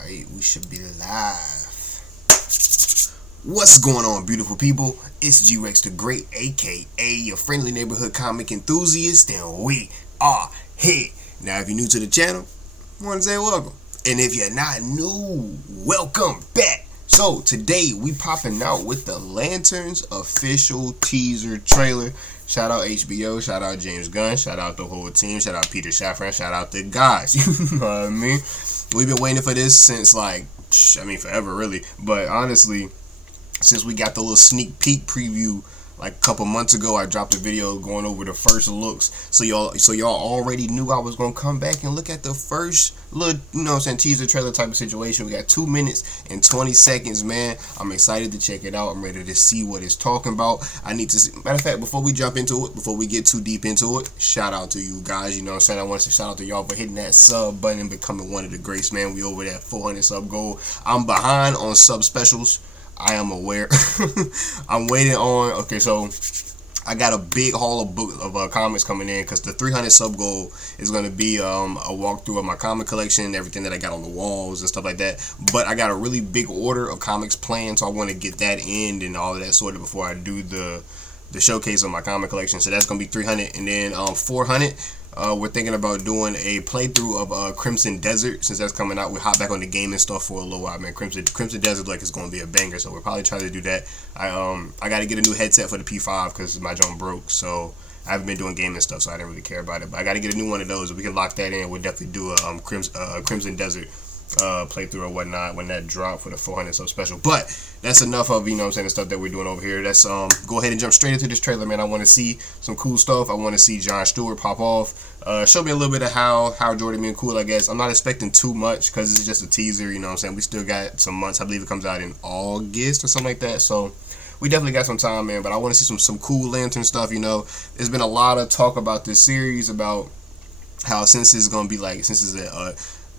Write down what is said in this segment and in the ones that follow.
Alright, we should be live. What's going on, beautiful people? It's RexTheGreat, aka your friendly neighborhood comic enthusiast, and we are here. Now, if you're new to the channel, I want to say welcome. And if you're not new, welcome back. So, today we popping out with the Lanterns official teaser trailer. Shout out HBO, shout out James Gunn, shout out the whole team, shout out Peter Safran, shout out the guys. You know what I mean? We've been waiting for this since forever really. But honestly, since we got the little sneak peek preview like a couple months ago, I dropped a video going over the first looks. So y'all already knew I was gonna come back and look at the first little, teaser trailer type of situation. We got 2 minutes and 20 seconds, man. I'm excited to check it out. I'm ready to see what it's talking about. I need to see, matter of fact, before we jump into it, before we get too deep into it, shout out to you guys. You know what I'm saying? I want to shout out to y'all for hitting that sub button and becoming one of the greats, man. We over that 400 sub goal. I'm behind on sub specials. I am aware. I'm waiting on. Okay, so I got a big haul of comics coming in because the 300 sub goal is going to be a walkthrough of my comic collection, everything that I got on the walls and stuff like that. But I got a really big order of comics planned, so I want to get that in and all of that sorted before I do the showcase of my comic collection. So that's going to be 300, and then 400. We're thinking about doing a playthrough of Crimson Desert. Since that's coming out, we hop back on the gaming stuff for a little while, man. Crimson Desert like it's going to be a banger, so we're probably trying to do that. I got to get a new headset for the P5 because my joint broke, so I haven't been doing gaming stuff, so I didn't really care about it. But I got to get a new one of those. If we can lock that in, we'll definitely do a Crimson Desert playthrough or whatnot when that drop for the 400 sub special. But that's enough of the stuff that we're doing over here. Let's go ahead and jump straight into this trailer, man. I want to see some cool stuff. I want to see John Stewart pop off, show me a little bit of how Jordan being cool, I guess. I'm not expecting too much because it's just a teaser, we still got some months. I believe it comes out in August or something like that, so we definitely got some time, man. But I want to see some cool Lantern stuff. There's been a lot of talk about this series, about how since it's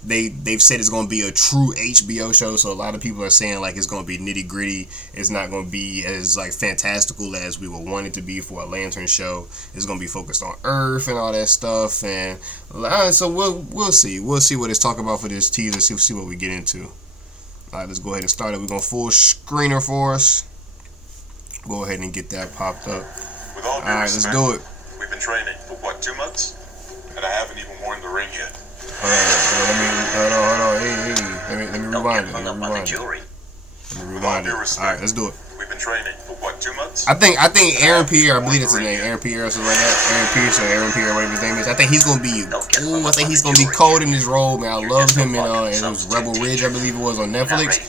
they've said it's going to be a true HBO show, so a lot of people are saying like it's going to be nitty gritty. It's not going to be as like fantastical as we would want it to be for a Lantern show. It's going to be focused on Earth and all that stuff, and so we'll see what it's talking about for this teaser. See what we get into. All right, let's go ahead and start it. We're going to full screener for us. Go ahead and get that popped up. All right, let's do it. We've been training for what, 2 months, and I haven't even worn the ring yet. Hold on. Hey, let me rewind it. Let me rewind it. All right, let's do it. We've been training for what, 2 months? I think Aaron Pierre, I believe that's his name, Aaron Pierre or something like that. Aaron Pierre, whatever his name is. I think he's gonna be. I think he's gonna be cold in his role, man. I loved him in it was Rebel Ridge, I believe it was on Netflix.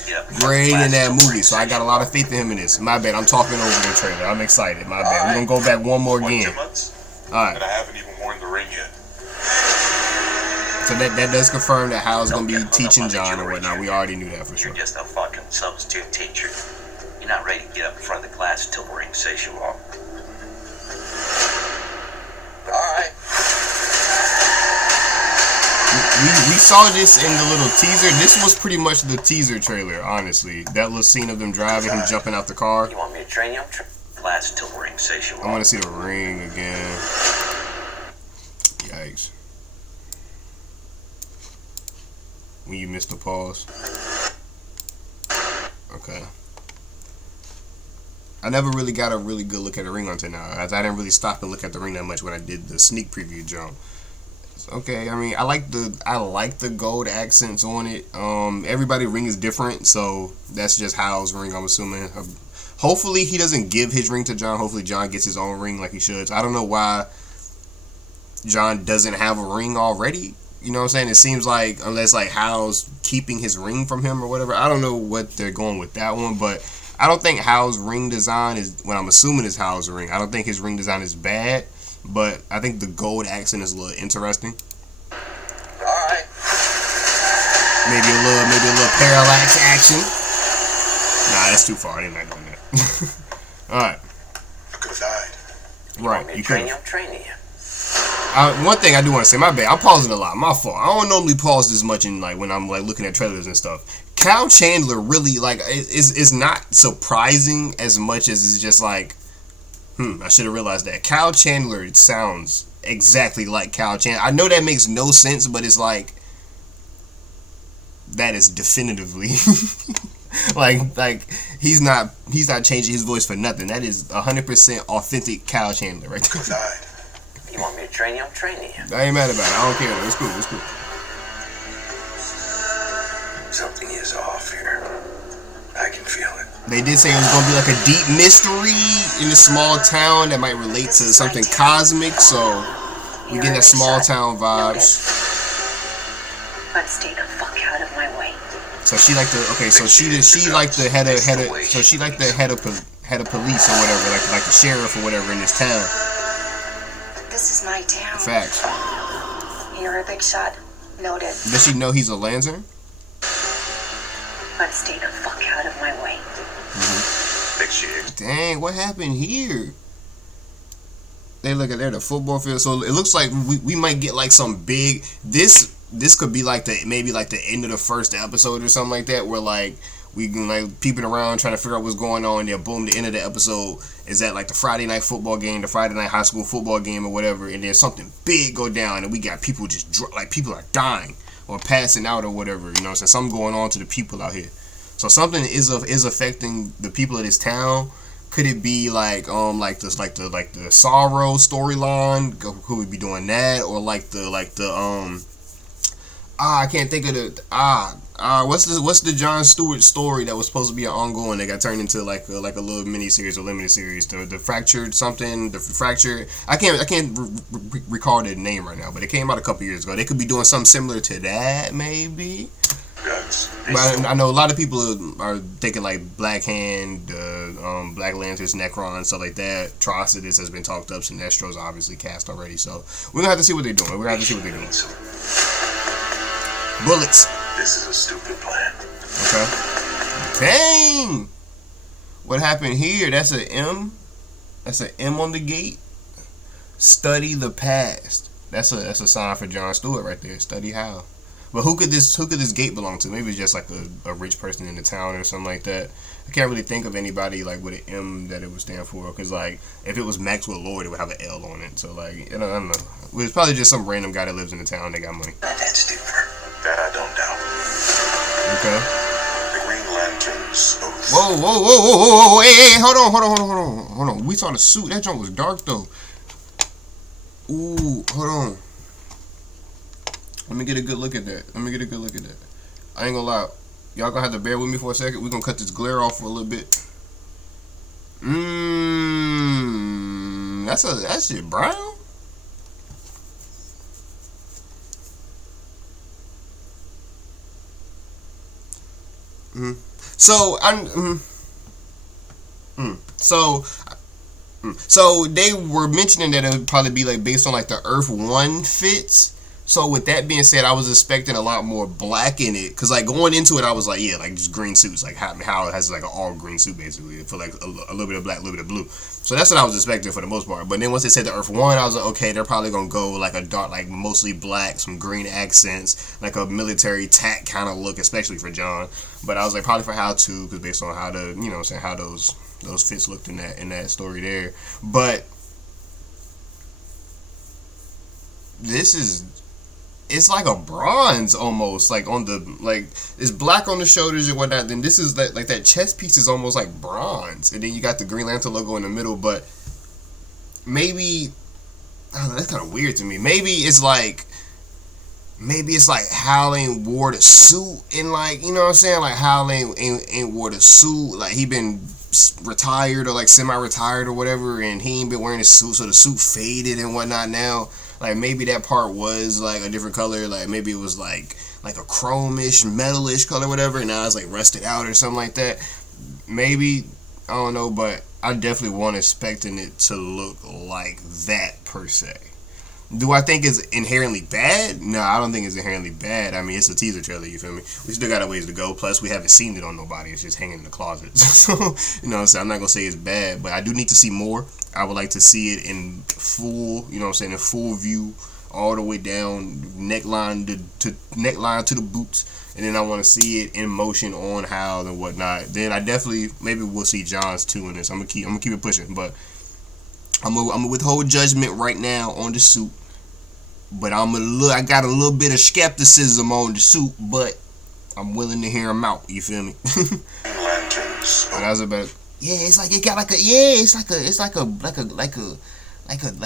Great in that movie, so I got a lot of faith in him in this. My bad, I'm talking over the trailer. I'm excited. My bad. We're gonna go back one more again. 2 months? All right. And I haven't even worn the ring yet. So that does confirm that Hal's gonna be teaching John or whatnot. We already knew that for sure. You're just a fucking substitute teacher. You're not ready to get up in front of the class until the ring says you are. Alright. We saw this in the little teaser. This was pretty much the teaser trailer, honestly. That little scene of them driving, him jumping out the car. You want me to train you? Class until the ring says you are. I want to see the ring again. Yikes. When you missed the pause. Okay. I never really got a really good look at the ring until now, as I didn't really stop and look at the ring that much when I did the sneak preview jump. Okay, I mean, I like the gold accents on it. Everybody's ring is different, so that's just Hal's ring, I'm assuming. Hopefully he doesn't give his ring to John. Hopefully John gets his own ring like he should. So I don't know why John doesn't have a ring already. You know what I'm saying? It seems like, unless like Hal's keeping his ring from him or whatever. I don't know what they're going with that one, but I don't think Hal's ring design is, what I'm assuming is Hal's ring. I don't think his ring design is bad, but I think the gold accent is a little interesting. Alright. Maybe a little parallax action. Nah, that's too far. I didn't like doing that. Alright. I could have died. Right. You could. I'm training you. One thing I do want to say, my bad, I'm pausing a lot, my fault. I don't normally pause this much in like when I'm like looking at trailers and stuff. Cal Chandler really like is not surprising as much as it's just like, I should have realized that. Cal Chandler sounds exactly like Cal Chandler. I know that makes no sense, but it's like that is definitively like he's not changing his voice for nothing. That is 100% authentic Kyle Chandler right there. You want me to train you? I'm training you. I ain't mad about it. I don't care. It's cool. It's cool. Something is off here. I can feel it. They did say it was gonna be like a deep mystery in a small town that might relate to something cosmic. So we get that small town vibes. But stay the fuck out of my way. So she like the so she like the head of so she like the head of police or whatever, like the sheriff or whatever in this town. This is my town. Facts. You're a big shot. Noted. Does she know he's a Lancer? But stay the fuck out of my way. Big shit. Dang, what happened here? They look at there the football field. So it looks like we might get like some big this could be like maybe like the end of the first episode or something like that, where like we can like peeping around trying to figure out what's going on. Then boom, the end of the episode is at like the Friday night football game, the Friday night high school football game or whatever, and then something big go down and we got people just like people are dying or passing out or whatever, you know. So something going on to the people out here. So something is affecting the people of this town. Could it be like the Sorrow storyline? Could we be doing that, or like the I can't think of the what's the Jon Stewart story that was supposed to be an ongoing that got turned into like a little mini series or limited series? The fractured something, the fractured. I can't recall the name right now, but it came out a couple years ago. They could be doing something similar to that, maybe. But I know a lot of people are thinking like Black Hand, Black Lanterns, Necron, stuff like that. Trocitus has been talked up. Sinestro's obviously cast already, so we're gonna have to see what they're doing. Bullets. This is a stupid plan. Okay. Dang. What happened here? That's an M. That's an M on the gate. Study the past. That's a sign for Jon Stewart right there. Study how. But who could this gate belong to? Maybe it's just like a rich person in the town or something like that. I can't really think of anybody like with an M that it would stand for. Because like if it was Maxwell Lord, it would have an L on it. So like I don't know. It's probably just some random guy that lives in the town. They got money. That's deeper. That I don't doubt. Okay. The Green Lantern's oath. Whoa! Hey! Hold on. We saw the suit. That joint was dark though. Ooh, hold on. Let me get a good look at that. I ain't gonna lie. Y'all gonna have to bear with me for a second. We're gonna cut this glare off for a little bit. That shit brown? So they were mentioning that it would probably be like based on like the Earth 1 fits. So with that being said, I was expecting a lot more black in it, because like going into it, I was like, yeah, like just green suits, like how it has like an all green suit basically for like a little bit of black, a little bit of blue. So that's what I was expecting for the most part. But then once they said the Earth 1, I was like, okay, they're probably gonna go like a dark, like mostly black, some green accents, like a military tack kind of look, especially for John. But I was like, probably for how to, because based on how the, you know, saying how those fits looked in that story there. But this is. It's like a bronze almost, like on the, like it's black on the shoulders and whatnot. Then this is like that chest piece is almost like bronze, and then you got the Green Lantern logo in the middle. But maybe I don't know. That's kind of weird to me. Maybe it's like Howling wore the suit and like, you know what I'm saying, like Howling ain't wore the suit, like he been retired or like semi-retired or whatever, and he ain't been wearing the suit, so the suit faded and whatnot now. Like maybe that part was like a different color, like maybe it was like a chromish, metalish color, whatever, and now it's like rusted out or something like that. Maybe, I don't know, but I definitely wasn't expecting it to look like that per se. Do I think it's inherently bad? No, I don't think it's inherently bad. I mean, it's a teaser trailer, you feel me? We still got a ways to go. Plus, we haven't seen it on nobody. It's just hanging in the closet. So, you know what I'm saying? I'm not going to say it's bad, but I do need to see more. I would like to see it in full, you know what I'm saying, in full view, all the way down, neckline to the boots. And then I want to see it in motion on Howl and whatnot. Then I definitely, maybe we'll see John's too in this. I'm gonna keep it pushing, but I'm gonna withhold judgment right now on the suit. But I got a little bit of skepticism on the suit, but I'm willing to hear him out. You feel me? Lanterns. But that was about. Yeah, it's like it got like a. Yeah, it's like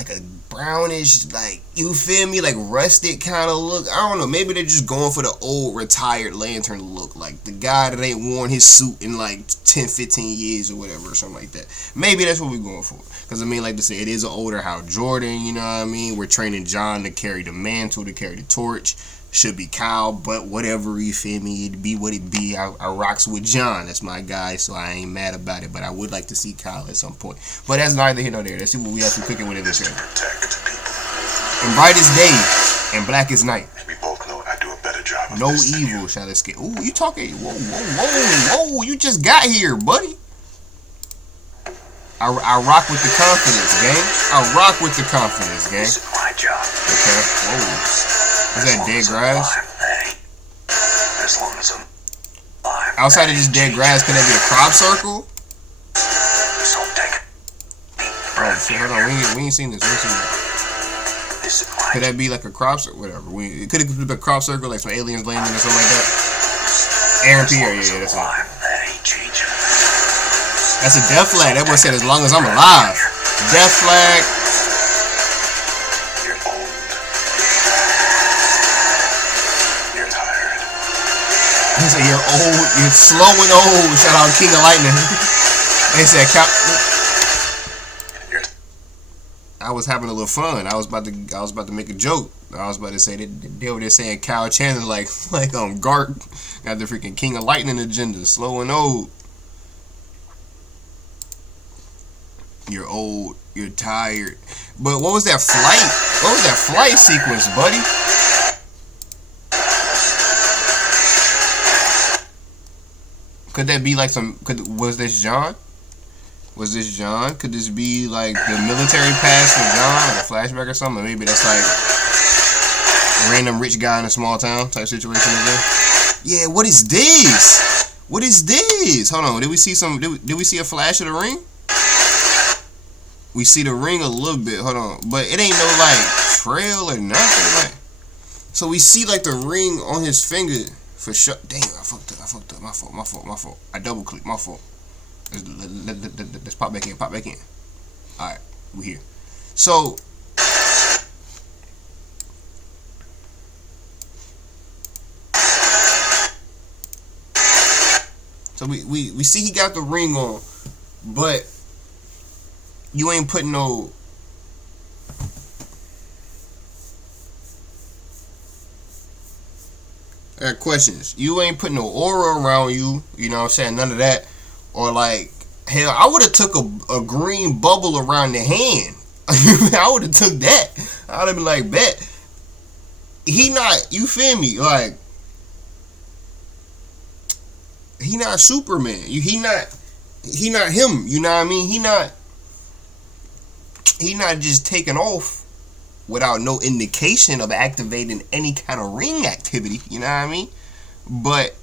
a brownish, like, you feel me, like rusted kind of look. I don't know, maybe they're just going for the old retired Lantern look, like the guy that ain't worn his suit in like 10-15 years or whatever, or something like that. Maybe that's what we're going for, because I mean, like to say, it is an older Hal Jordan, you know what I mean? We're training John to carry the mantle, to carry the torch. Should be Kyle, but whatever, you feel me, it be what it be. I rocks with John, that's my guy, so I ain't mad about it, but I would like to see Kyle at some point. But that's neither here nor there. Let's see what we have to cooking with it this year. Protect people. And bright as day, and black as night. We both know I do a better job of No this than evil you. shall escape. Ooh, you talking, whoa, you just got here, buddy. I rock with the confidence, gang. I rock with the confidence, gang. This is my job. Okay, whoa. Is that dead grass? As long as I'm alive. Outside of just dead grass, could that be a crop circle? So take Oh, shit, hold on, we ain't seen this. this is my Could that be like a crop circle? Whatever. Could it be a crop circle, like some aliens landing or something like that? Aaron Pierre, yeah, that's it. alive. That ain't changing. That's a death flag. That boy said, as long as I'm alive. Death flag. You're old. You're tired. He said, you're old, you're slow and old. Shout out King of Lightning. They said, You're I was having a little fun. I was about to make a joke. I was about to say they were there saying Kyle Chandler like Garp got the freaking King of Lightning agenda, slow and old. You're old. You're tired. But what was that flight? What was that flight sequence, buddy? Could that be like some? Was this John? Was this John? Could this be like the military pass for John, like a flashback or something? Maybe that's like a random rich guy in a small town type situation again. Yeah. What is this? What is this? Hold on. Did we see some? Did we see a flash of the ring? We see the ring a little bit. Hold on, but it ain't no like trail or nothing. Like, so we see like the ring on his finger for sure. Damn, I fucked up. My fault. I double clicked. My fault. Let's pop back in. All right, we here. So we see he got the ring on, but you ain't putting no. I got questions. You ain't putting no aura around you. You know what I'm saying? None of that. Or like, hell, I would have took a green bubble around the hand. I would have took that. I would have been like, bet. He not, you feel me? Like, he not Superman. He not him. You know what I mean? He not just taking off without no indication of activating any kind of ring activity. You know what I mean? But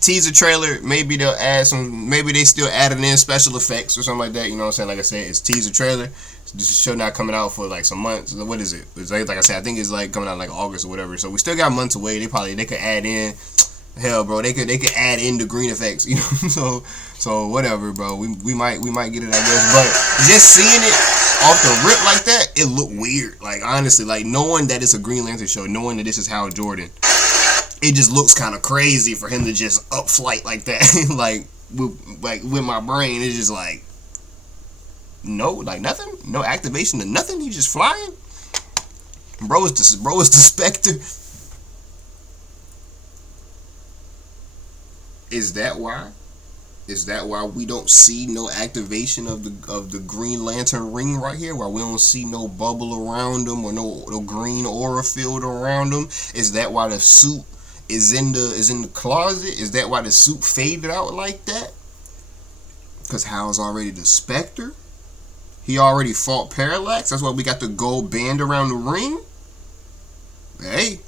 teaser trailer, maybe they'll add some, maybe they still adding in special effects or something like that. You know what I'm saying? Like I said, it's teaser trailer. This show not coming out for like some months. What is it? It's like I said, I think it's like coming out like August or whatever. So we still got months away. They could add in, hell, bro. They could add in the green effects. You know, so whatever, bro. We might get it, I guess. But just seeing it off the rip like that, it looked weird. Like honestly, like knowing that it's a Green Lantern show, knowing that this is Hal Jordan, it just looks kind of crazy for him to just up flight like that. like with my brain, it's just like no, like nothing, no activation to nothing. He just flying. Bro is the Spectre. Is that why? Is that why we don't see no activation of the Green Lantern ring right here? Why we don't see no bubble around him or no green aura field around him? Is that why the suit is in the closet? Is that why the suit faded out like that? Because Hal's already the Spectre. He already fought Parallax. That's why we got the gold band around the ring. Hey.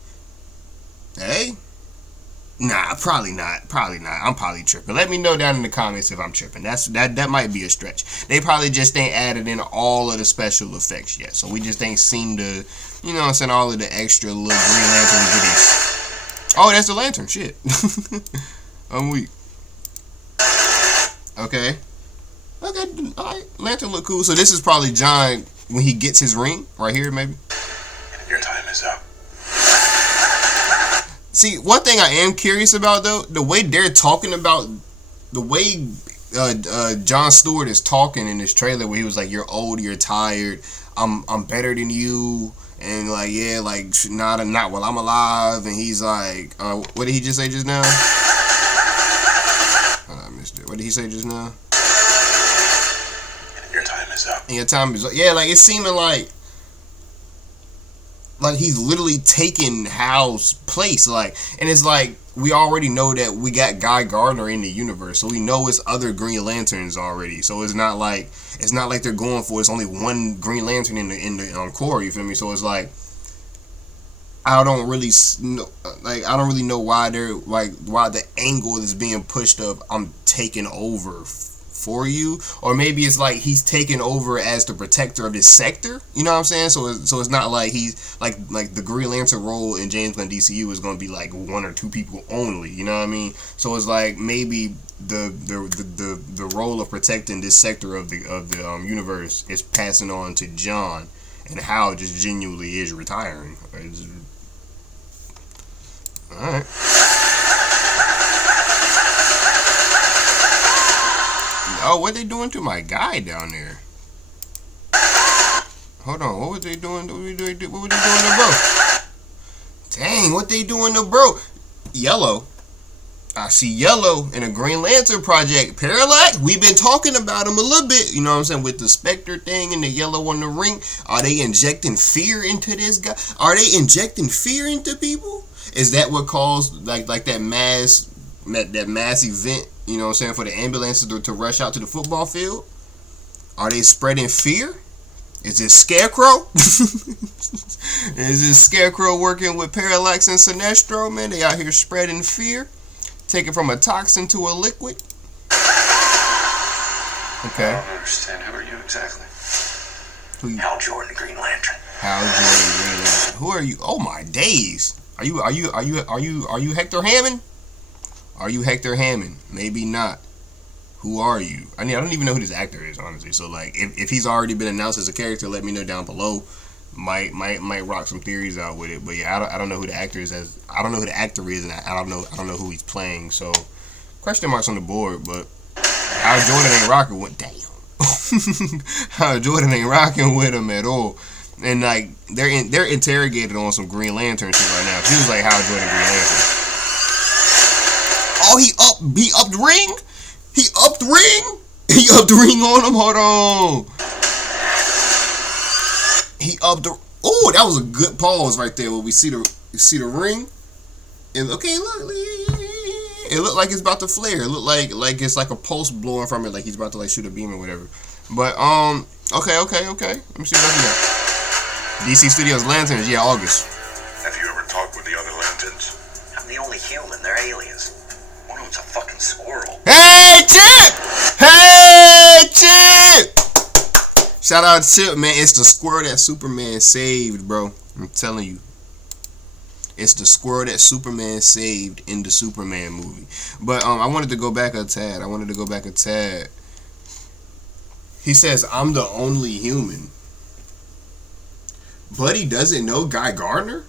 Nah, probably not. I'm probably tripping. Let me know down in the comments if I'm tripping. That might be a stretch. They probably just ain't added in all of the special effects yet. So we just ain't seen the, you know what I'm saying, all of the extra little Green Lantern goodies. Oh, that's the lantern. Shit. I'm weak. Okay. Okay. All right. Lantern look cool. So this is probably John when he gets his ring right here, maybe. Your time is up. See, one thing I am curious about though, the way they're talking about, the way Jon Stewart is talking in this trailer, where he was like, "You're old, you're tired. I'm better than you." And like, yeah, like not while I'm alive. And he's like, what did he just say just now? I missed it. What did he say just now? Your time is up. And your time is up. Yeah, like it's seeming like he's literally taking Hal's place. Like, and it's like we already know that we got Guy Gardner in the universe, so we know it's other Green Lanterns already. So it's not like they're going for it's only one Green Lantern in the core. You feel me? So it's like I don't really know why they're why the angle is being pushed of I'm taking over for you, or maybe it's like he's taking over as the protector of this sector. You know what I'm saying? So it's not like he's like the Green Lantern role in James Gunn DCU is going to be like one or two people only. You know what I mean? So it's like maybe the role of protecting this sector of the universe is passing on to John, and Hal just genuinely is retiring. All right. Oh, what they doing to my guy down there? Hold on, what were they doing? What were they doing to bro? Dang, what they doing to bro? Yellow. I see Yellow in a Green Lantern project. Parallax, we've been talking about him a little bit, you know what I'm saying, with the Spectre thing and the yellow on the ring. Are they injecting fear into this guy? Are they injecting fear into people? Is that what caused like that mass event, you know what I'm saying, for the ambulances to rush out to the football field? Are they spreading fear? Is this Scarecrow? Is this Scarecrow working with Parallax and Sinestro, man? They out here spreading fear? Taking from a toxin to a liquid? Okay. I don't understand. Who are you exactly? Who you? Hal Jordan, Green Lantern. Hal Jordan, Green Lantern. Who are you? Oh my days. Are you Hector Hammond? Are you Hector Hammond? Maybe not. Who are you? I don't even know who this actor is, honestly. So like, if he's already been announced as a character, let me know down below. Might rock some theories out with it. But yeah, I don't know who the actor is. I don't know who the actor is, and I don't know who he's playing. So question marks on the board. But Hal Jordan ain't rocking with. Damn. Hal Jordan ain't rocking with him at all. And like they're interrogated on some Green Lantern shit right now. He was like Hal Jordan, Green Lantern. Oh, he upped ring. He upped ring. He upped ring on him. Hold on. He upped the. Oh, that was a good pause right there. Where we see the ring. And okay, look. It looked like it's about to flare. It looked like it's like a pulse blowing from it, like he's about to like shoot a beam or whatever. But okay. Let me see what else we got. DC Studios Lanterns, yeah, August. Have you ever talked with the other lanterns? I'm the only human. They're aliens. One of them's a fucking squirrel. Hey, Chip! Hey, Chip! Shout out to Chip, man. It's the squirrel that Superman saved, bro. I'm telling you. It's the squirrel that Superman saved in the Superman movie. But I wanted to go back a tad. He says, I'm the only human. Buddy doesn't know Guy Gardner?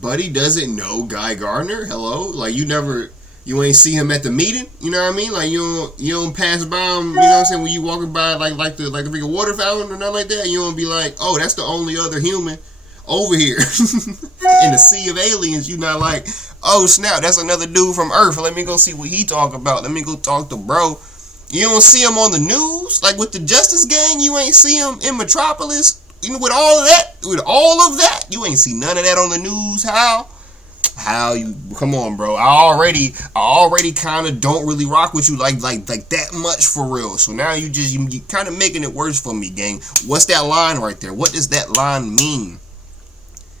Buddy doesn't know Guy Gardner? Hello? Like you ain't see him at the meeting? You know what I mean? Like you don't pass by him, you know what I'm saying, when you walking by like the big water fountain or nothing like that, you don't be like, oh, that's the only other human over here in the sea of aliens. You not like, oh snap, that's another dude from Earth. Let me go see what he talk about. Let me go talk to bro. You don't see him on the news, like with the Justice Gang. You ain't see him in Metropolis. You know, with all of that, you ain't see none of that on the news. How you? Come on, bro. I already kind of don't really rock with you like that much for real. So now you kind of making it worse for me, gang. What's that line right there? What does that line mean?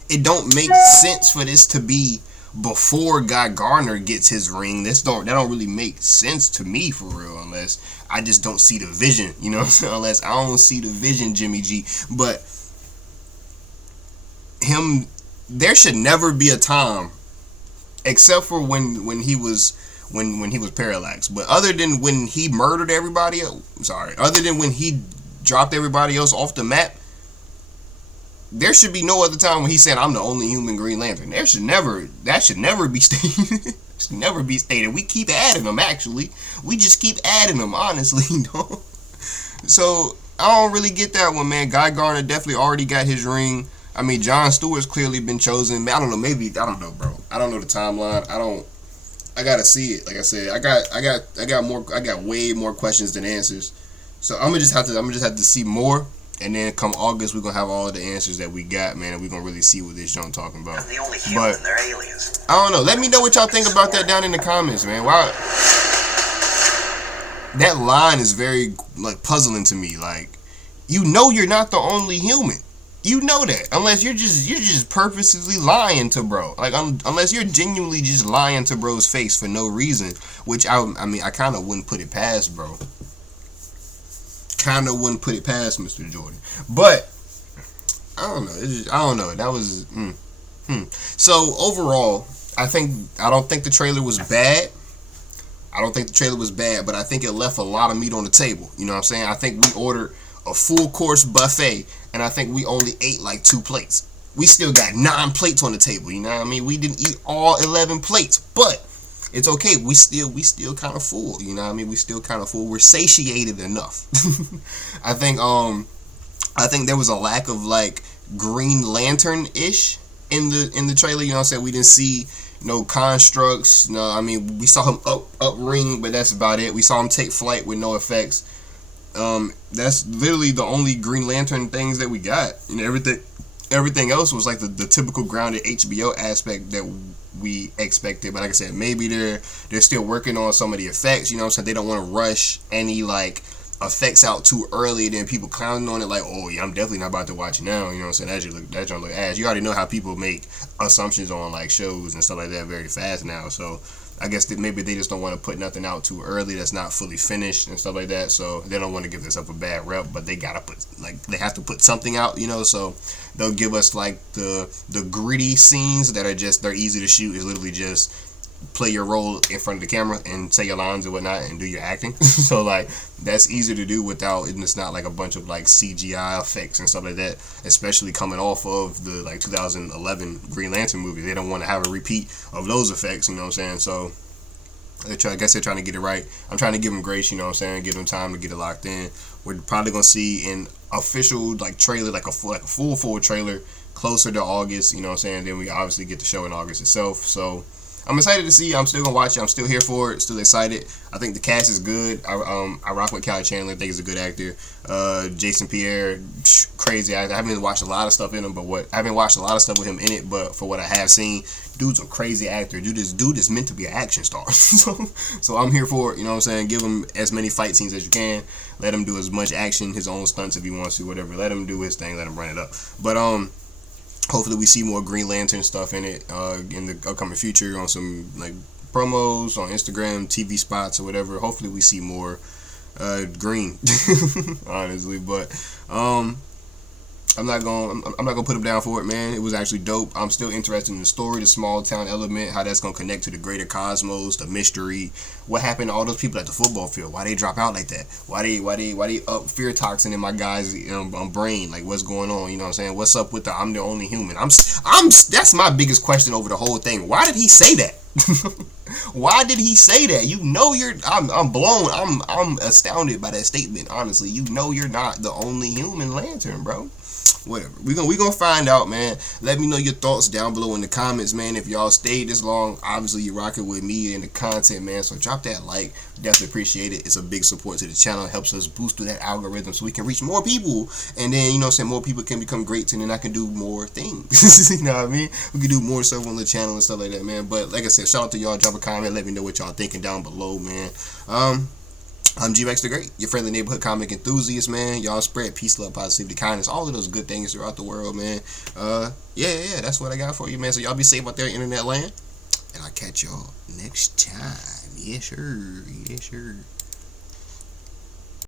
It don't make sense for this to be before Guy Gardner gets his ring. That don't really make sense to me for real, unless I just don't see the vision, you know what I'm saying? Unless I don't see the vision, Jimmy G. But him there should never be a time, except for when he was parallaxed. But other than when he murdered everybody else, other than when he dropped everybody else off the map, there should be no other time when he said, "I'm the only human Green Lantern." That should never be stated. Should never be stated. We keep adding them. Actually, we just keep adding them. Honestly, So I don't really get that one, man. Guy Gardner definitely already got his ring. I mean, Jon Stewart's clearly been chosen. I don't know. Maybe I don't know, bro. I don't know the timeline. I gotta see it. Like I said, I got way more questions than answers. So I'm gonna just have to see more. And then come August, we're going to have all of the answers that we got, man, and we're going to really see what this joint talking about. I'm the only human, they're aliens. I don't know. Let me know what y'all think about that down in the comments, man. Wow. That line is very, like, puzzling to me. Like, you know you're not the only human. You know that. Unless you're just purposely lying to bro. Like, unless you're genuinely just lying to bro's face for no reason, which, I mean, I kind of wouldn't put it past bro. Kind of wouldn't put it past Mr. Jordan, but I don't know. I don't know. That was So overall, I don't think the trailer was bad. But I think it left a lot of meat on the table. You know what I'm saying? I think we ordered a full course buffet, and I think we only ate like 2 plates. We still got 9 plates on the table. You know what I mean? We didn't eat all 11 plates, but it's okay. We still kind of full. You know what I mean? We still kind of full. We're satiated enough. I think there was a lack of like Green Lantern-ish in the trailer. You know what I'm saying? We didn't see no constructs. No, I mean, we saw him up ring, but that's about it. We saw him take flight with no effects. That's literally the only Green Lantern things that we got. And everything else was like the typical grounded HBO aspect that we expected. But like I said, maybe they're still working on some of the effects. You know what I'm saying? They don't want to rush any like effects out too early, then people clowning on it like, oh yeah, I'm definitely not about to watch it now. You know what I'm saying? That don't look ass. You already know how people make assumptions on like shows and stuff like that very fast now. So I guess that maybe they just don't want to put nothing out too early that's not fully finished and stuff like that. So they don't want to give themselves a bad rep, but they have to put something out, you know. So they'll give us like the gritty scenes that are they're easy to shoot. Is literally just play your role in front of the camera and say your lines and whatnot and do your acting. So like that's easy to do without, and it's not like a bunch of like CGI effects and stuff like that, especially coming off of the like 2011 Green Lantern movie. They don't want to have a repeat of those effects, you know what I'm saying? So I guess they're trying to get it right. I'm trying to give them grace, you know what I'm saying, give them time to get it locked in. We're probably gonna see an official like trailer, like a full trailer closer to August, you know what I'm saying. Then we obviously get the show in August itself. So I'm excited to see. I'm still gonna watch it. I'm still here for it. Still excited. I think the cast is good. I rock with Kelly Chandler. I think he's a good actor. Jason Pierre, crazy actor. I haven't watched a lot of stuff in him, I haven't watched a lot of stuff with him in it. But for what I have seen, dude's a crazy actor. Dude is meant to be an action star. so I'm here for it. You know what I'm saying? Give him as many fight scenes as you can. Let him do as much action, his own stunts if he wants to, whatever. Let him do his thing. Let him run it up. But hopefully we see more Green Lantern stuff in it in the upcoming future on some like promos on Instagram, TV spots or whatever. Hopefully we see more green, honestly. But I'm not gonna put him down for it, man. It was actually dope. I'm still interested in the story, the small town element, how that's gonna connect to the greater cosmos, the mystery. What happened to all those people at the football field? Why they drop out like that? Why they up fear toxin in my guy's brain? Like what's going on? You know what I'm saying? What's up with the I'm the only human? That's my biggest question over the whole thing. Why did he say that? Why did he say that? You know I'm blown. I'm astounded by that statement, honestly. You know you're not the only human Lantern, bro. Whatever. We gonna find out, man. Let me know your thoughts down below in the comments, man. If y'all stayed this long, obviously you're rocking with me and the content, man. So drop that like. Definitely appreciate it. It's a big support to the channel. It helps us boost through that algorithm so we can reach more people. And then, you know what I'm saying, more people can become greats and then I can do more things. You know what I mean? We can do more stuff on the channel and stuff like that, man. But like I said, shout out to y'all. Drop a comment. Let me know what y'all thinking down below, man. I'm RexTheGreat, your friendly neighborhood comic enthusiast, man. Y'all spread peace, love, positivity, kindness, all of those good things throughout the world, man. Yeah, that's what I got for you, man. So y'all be safe out there in internet land. And I'll catch y'all next time. Yes, sir.